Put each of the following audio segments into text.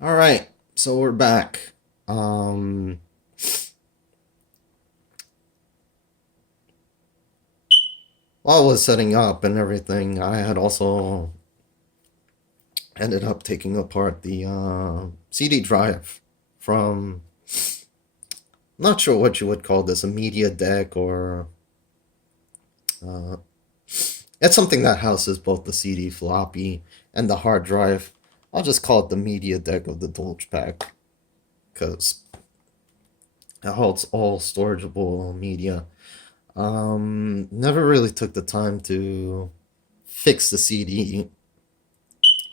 All right, so we're back. Um, while I was setting up and everything, I had also ended up taking apart the CD drive from, not sure what you would call this, a media deck or uh, it's something that houses both the CD floppy and the hard drive. I'll just call it the media deck of the Dolch Pac because it holds all storageable media. Never really took the time to fix the CD.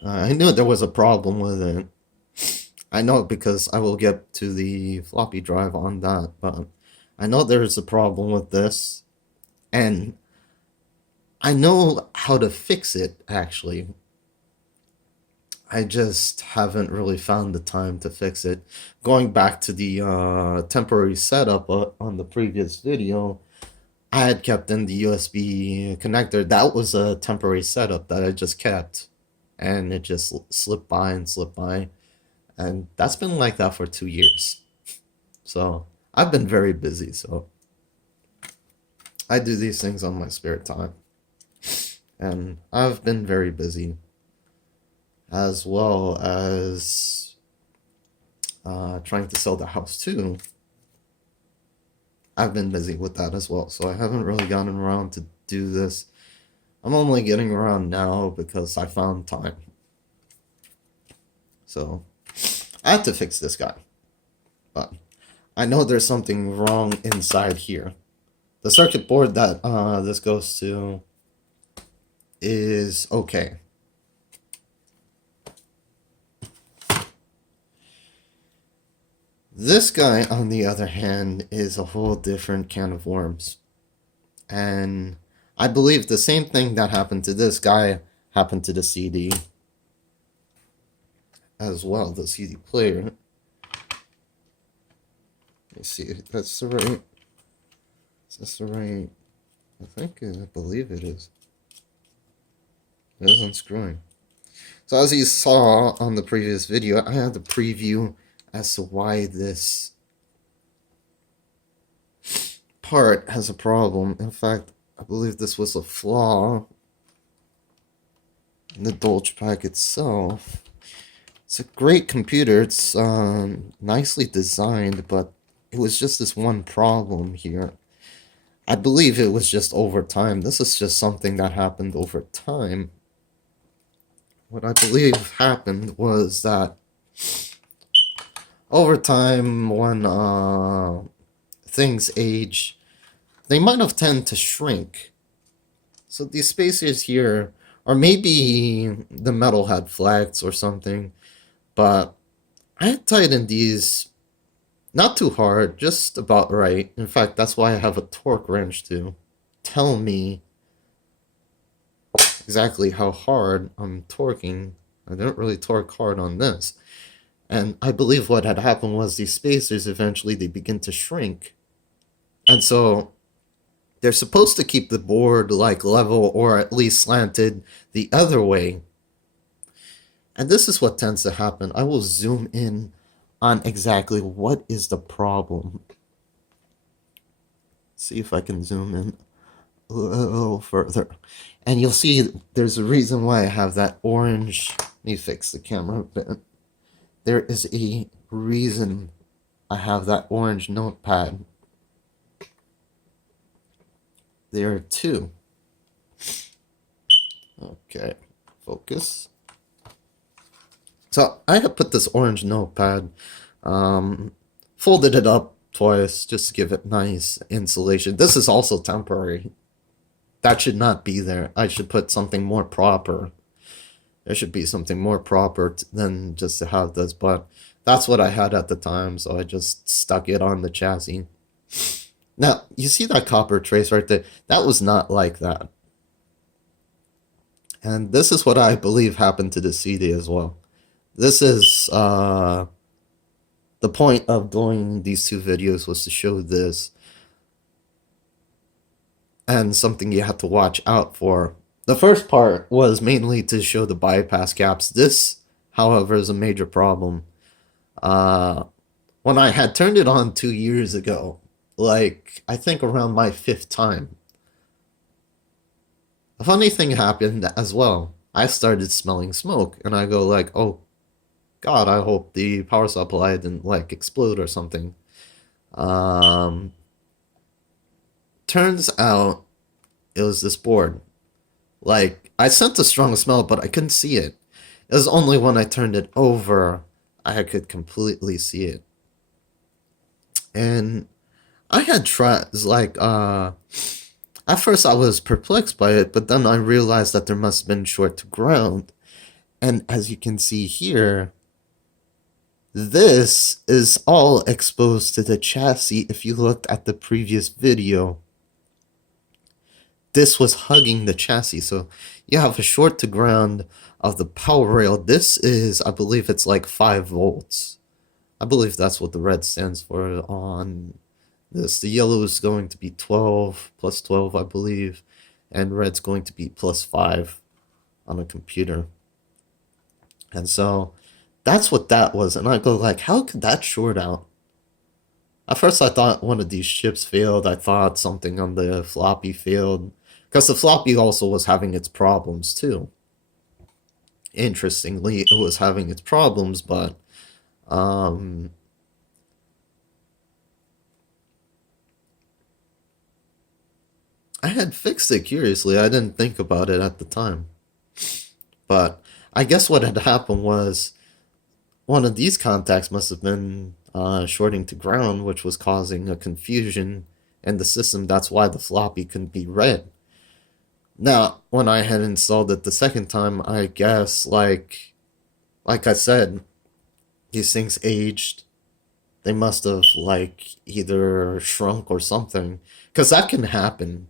I knew there was a problem with it. I know it because I will get to the floppy drive on that, but I know there's a problem with this, and I know how to fix it actually. I just haven't really found the time to fix it. Going back to the temporary setup on the previous video, I had kept in the USB connector. That was a temporary setup that I just kept, and it just slipped by and slipped by. And that's been like that for 2 years. So I've been very busy. So I do these things on my spare time. And I've been very busy, as well as trying to sell the house too. I've been busy with that as well. So I haven't really gotten around to do this. I'm only getting around now because I found time. So I had to fix this guy. But I know there's something wrong inside here. The circuit board that this goes to is okay. This guy, on the other hand, is a whole different can of worms. And I believe the same thing that happened to this guy happened to the CD as well, the CD player. Let's see, that's the right. Is this the right? I believe it is. It is unscrewing. So as you saw on the previous video, I had the preview as to why this part has a problem. In fact, I believe this was a flaw in the Dolch Pac itself. It's a great computer. It's nicely designed, but it was just this one problem here. I believe it was just over time. This is just something that happened over time. What I believe happened was that over time, when things age, they might have tend to shrink. So these spacers here, or maybe the metal had flags or something, but I had tightened these not too hard, just about right. In fact, that's why I have a torque wrench to tell me exactly how hard I'm torquing. I didn't really torque hard on this. And I believe what had happened was these spacers eventually they begin to shrink. And so they're supposed to keep the board like level or at least slanted the other way. And this is what tends to happen. I will zoom in on exactly what is the problem. See if I can zoom in a little further. And you'll see there's a reason why I have that orange. Let me fix the camera a bit. There is a reason I have that orange notepad. There are two. Okay, focus. So I have put this orange notepad, folded it up twice just to give it nice insulation. This is also temporary. That should not be there. I should put something more proper. There should be something more proper than just to have this, but that's what I had at the time, so I just stuck it on the chassis. Now, you see that copper trace right there? That was not like that. And this is what I believe happened to the CD as well. This is the point of doing these two videos was to show this and something you have to watch out for. The first part was mainly to show the bypass gaps. This, however, is a major problem. Uh, when I had turned it on 2 years ago, like I think around my fifth time, a funny thing happened as well. I started smelling smoke, and I go like, "Oh God, I hope the power supply didn't like explode or something." Um, turns out it was this board. Like I sent a strong smell, but I couldn't see it. It was only when I turned it over I could completely see it. And I had tried like at first I was perplexed by it, but then I realized that there must have been short to ground. And as you can see here, this is all exposed to the chassis. If you looked at the previous video, this was hugging the chassis. So you have a short to ground of the power rail. This is, I believe it's like 5 volts. I believe that's what the red stands for on this. The yellow is going to be 12, plus 12, I believe. And red's going to be plus 5 on a computer. And so that's what that was. And I go like, how could that short out? At first I thought one of these chips failed. I thought something on the floppy failed. Because the floppy also was having its problems too. Interestingly, it was having its problems, but um, I had fixed it curiously. I didn't think about it at the time. But I guess what had happened was one of these contacts must have been shorting to ground, which was causing a confusion in the system. That's why the floppy couldn't be read. Now, when I had installed it the second time, I guess like I said, these things aged. They must have like either shrunk or something, because that can happen.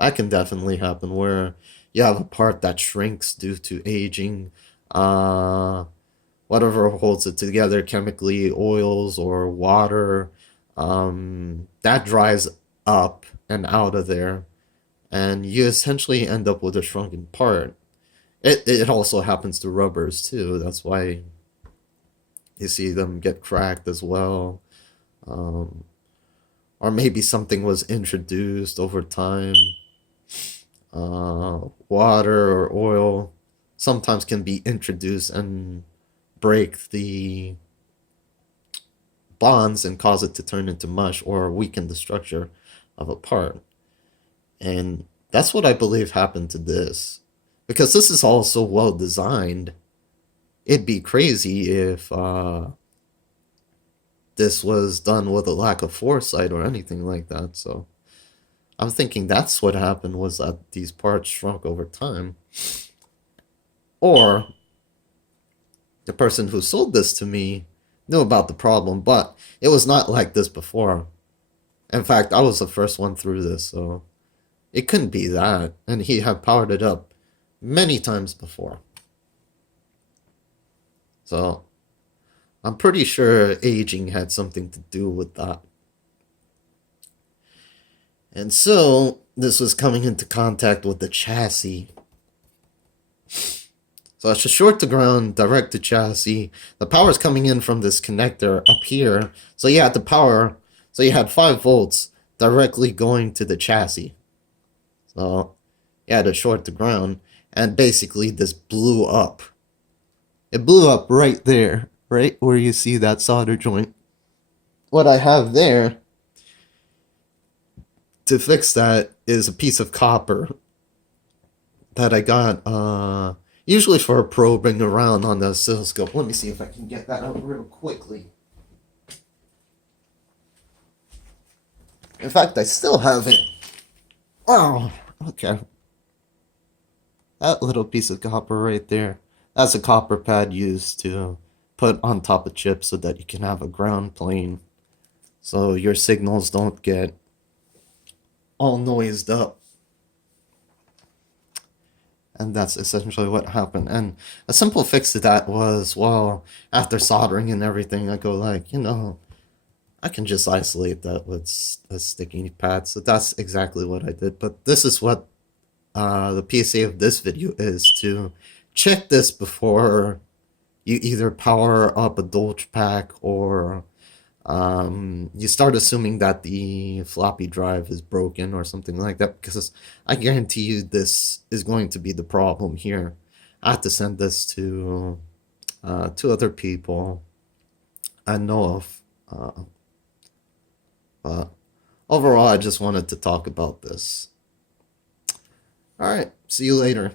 That can definitely happen where you have a part that shrinks due to aging. Uh, Whatever holds it together chemically, oils or water, that dries up and out of there, and you essentially end up with a shrunken part. It also happens to rubbers too. That's why you see them get cracked as well. Um, or maybe something was introduced over time. Water or oil sometimes can be introduced and break the bonds and cause it to turn into mush or weaken the structure of a part. And that's what I believe happened to this. Because this is all so well designed, it'd be crazy if this was done with a lack of foresight or anything like that. So I'm thinking that's what happened, was that these parts shrunk over time. Or the person who sold this to me knew about the problem, but it was not like this before. In fact, I was the first one through this, so it couldn't be that. And he had powered it up many times before. So I'm pretty sure aging had something to do with that. And so this was coming into contact with the chassis. So it's a short to ground, direct to chassis. The power's coming in from this connector up here. So you had the power, so you had 5 volts directly going to the chassis. So you had a short to ground, and basically this blew up. It blew up right there, right where you see that solder joint. What I have there to fix that is a piece of copper that I got usually for probing around on the oscilloscope. Let me see if I can get that out real quickly. In fact, I still have it. Oh, okay. That little piece of copper right there. That's a copper pad used to put on top of chips so that you can have a ground plane. So your signals don't get all noised up. And that's essentially what happened. And a simple fix to that was, well, after soldering and everything, I go like, I can just isolate that with a sticky pad. So that's exactly what I did. But this is what the PSA of this video is, to check this before you either power up a Dolch Pac or you start assuming that the floppy drive is broken or something like that, because I guarantee you this is going to be the problem here. I have to send this to other people I know of. But overall, I just wanted to talk about this. All right, see you later.